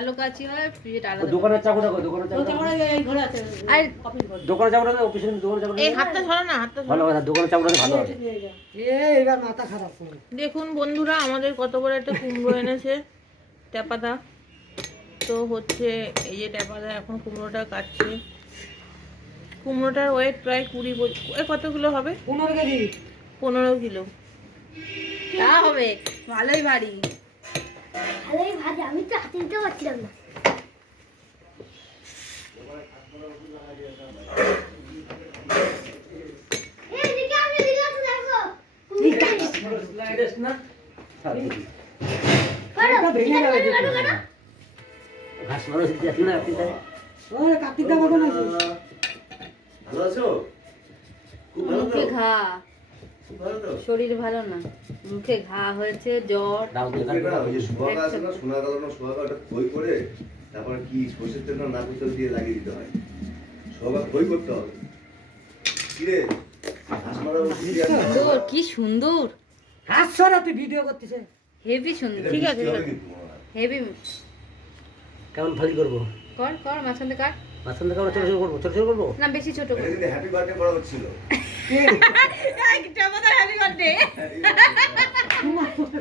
ধারালো কাছি হয় পিঠ আলাদা দোকানের চাকু দেখো দোকানের চাকু দেখো। আর দোকানের চাকুটা দেখো পিছনে দোকানের চাকুটা এই হাতটা ধরো না হাতটা ভালো কথা দোকানের চাকুটা ভালো হবে। এবার মাথা খারাপ করে। দেখুন বন্ধুরা আমাদের কত বড় একটা কুমড়ো এনেছে ট্যাপাদা। তো হচ্ছে এই যে ট্যাপাদা এখন কুমড়োটা কাটছে। কুমড়োটার ওয়েট প্রায় কুড়ি কত কিলো হবে? পনেরো কেজি। পনেরো কিলো। তা হবে ভালোই ভারী ভালোই ভাজি আমি তো হাতে নিতে পারছিলাম না। ঘাস মানুষ যাচ্ছে না আপনি তাই কার্তিক দা ভালো আছো? খুব ভালো তো? মুখে ঘা। খুব ভালো তো শরীর ভালো না মুখে ঘা হয়েছে জ্বর। সোনা খই করে তারপরে কি সর্ষের তেল না নাকুর তেল দিয়ে লাগিয়ে দিতে হয়। খই করতে হবে। কিরে? সুন্দর কি সুন্দর। হাসছো না তুই ভিডিও করতেছে। হেভি সুন্দর ঠিক আছে হেভি কেমন ফালি করব? কর কর মাঝখান কাট। মাঝখান থেকে আমরা ছোট ছোট করব ছোট ছোট করব? না বেশি ছোট কিন্তু হ্যাপি বার্থডে করা হচ্ছিল। Happy birthday